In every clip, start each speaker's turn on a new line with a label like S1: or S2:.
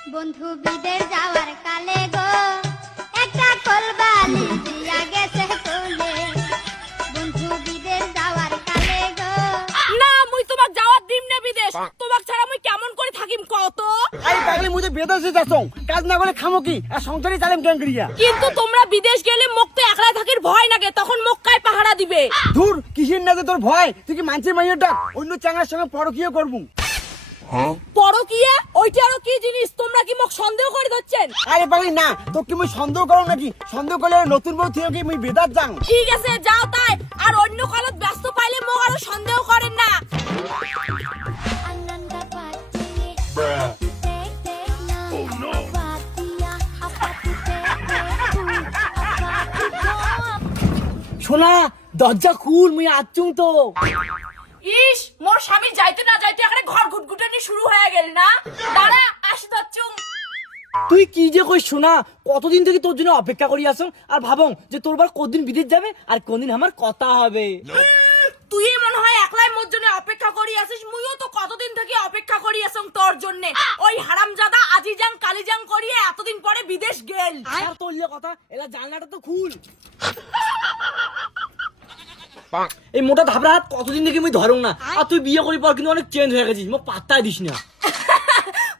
S1: বন্ধু বিদের যাওয়ার কালে গো একটা কলবালি দিয়া গেছে কোলে বন্ধু বিদের যাওয়ার কালে গো।
S2: না মুই তোমাক যাওয়ার দিম না বিদেশ। তোমাক ছাড়া মুই কেমন করে থাকিম কত
S3: আরে পাগলি মুঝে বেদসে যাচ্ছ কাজ না করে খামো কি? আর সংসারে চালাম ক্যাঙ্গরিয়া
S2: কিন্তু তোমরা বিদেশ গেলে মোক তো একলা থাকির ভয় লাগে তখন মক্কায় পাহারা দিবে।
S3: দূর কিসের না যে তোর ভয়? তুই কি মানছিস মাইয়ের ডাক? অন্য চাঙ্গার সঙ্গে পরকীয় করব।
S2: পরকিয়া ওইটা আরও কি জিনিস? তোমরা কি মোক সন্দেহ করে ধরছেন?
S3: আরে পাগলি না তোকে কি মুই সন্দেহ করো নাকি? সন্দেহ করলে নতুন বউ থেকে কি মুই বেদাত যাং
S2: ঠিক আছে যাও তাই। আর অন্য কালত ব্যস্ত পাইলে মোক আরও সন্দেহ করেন না।
S1: go
S3: শোনা দরজা খুল মুই আচ্ছুং তো।
S2: ইস মোর স্বামী যাইতে না যাইতে এখানে ঘর ঘুটঘুটানি শুরু হয়ে গেল না? দাঁড়া আসি ধরছুম
S4: তুই কি যে কই শোনা কতদিন থেকে তোর জন্য অপেক্ষা করি আসং আর ভাবং যে তোর বার কদিন বিদেশ যাবে আর কোনদিন আমার কথা হবে।
S2: তুই মনে হয় একলাই মোর জন্য অপেক্ষা করি আসিস মুইও তো কতদিন থেকে অপেক্ষা করি আসং তোর জন্য। ওই হারামজাদা আজিজাং কালিজাং করিয়ে এতদিন পরে বিদেশ গেল।
S4: আর তোর লিয়ে কথা এলা জানলাটা তো খুল। এই মোটা ধাবরা হাত কতদিন থেকে আমি ধরং না? আর তুই বিয়ে করি পর কিন্তু অনেক চেঞ্জ হয়ে গেছিস মোক পাত্তাই দিস না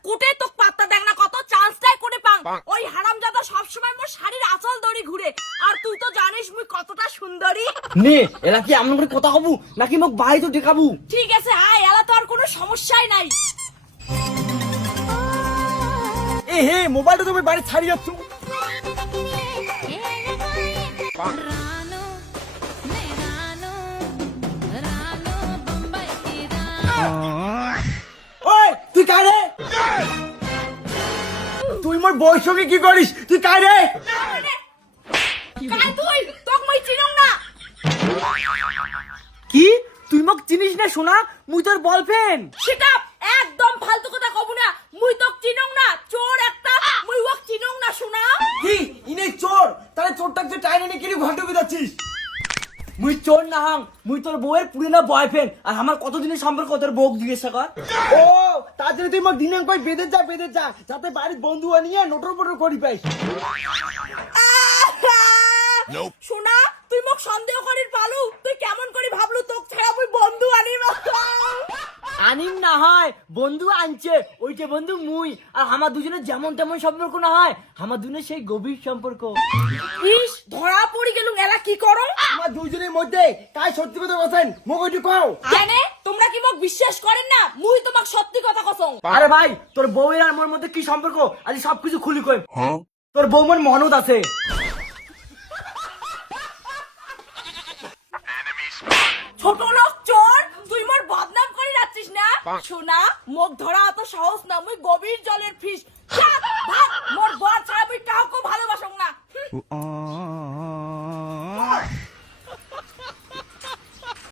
S2: কুটে তো পাত্তা দেখ না কত চান্সটাই করে পাং ওই হারামজাদা সবসময় মোর শাড়ির আঁচল দড়ি ঘুরে আর তুই তো জানিস মুই কতটা সুন্দরী।
S4: নে এলা কি এমন করে কথা হবু নাকি মোক তো দেখাবু?
S2: ঠিক আছে আয় এলা তো আর কোনো সমস্যাই নাই।
S3: এ হে মোবাইলটা তুমি বাড়ি ছাড়ি যাচ্ছ। তুই কারে? তুই মোর বউর সঙ্গে কি করিস? তুই কারে?
S2: কাই তুই তোক মুই চিনং না।
S4: কি? তুই মোক চিনিস না শোনা মুই তোর বলফেন
S2: সেটা একদম ফালতু কথা কব না। মুই তোক চিনং না। চোর একটা মুই ওক চিনং না শোনা
S3: কি? ইনে চোর তাহলে চোরটাকে তুই টাইনে নিয়ে কিনে ঘণ্টা যাচ্ছিস
S4: মুই চোর না হাং মুই তোর বউয়ের পুরিনা বয়ফ্রেন্ড আর আমার কতদিনের সম্পর্ক তোর বউ জিজ্ঞাসা কর
S3: ও তার জন্য তুই মোক দিনে কই বেঁধে যা বেঁধে যা। যাতে বাড়ির বন্ধু আনিয়ে নোটর পটর করি পাইস
S2: শোনা তুই মোক সন্দেহ করির পালু। তুই কেমন করে ভাবলু তোক ছাড়া মুই বন্ধু আনিম?
S4: আনিম না হয় বন্ধু আনছে ওইটা বন্ধু মুই। আর আমার দুজনের যেমন তেমন সম্পর্ক না হয় আমার দুজনের সেই গভীর সম্পর্ক।
S2: ইস ধরা পড়ি গেলুম এলা কি করো?
S3: আমার দুজনের মধ্যে কাই সত্যি কথা বলছেন মোক ওইটু কও।
S2: জানে তোমরা কি মোক বিশ্বাস করেন না? মুই তোমাক সত্যি কথা কসং।
S4: আরে ভাই তোর বউয়ের আর মোর মধ্যে কি সম্পর্ক? আজ সবকিছু খুলি কই তোর বউ মোর মনত আছে
S2: ছোট লোক চোর তুই মোর বদনাম করে শোনা মুখ ধরা অত সহজ না মুই গভীর জলের ফিস ভাত মোর বর ছাড়া মুই কাউকে ভালোবাসং না।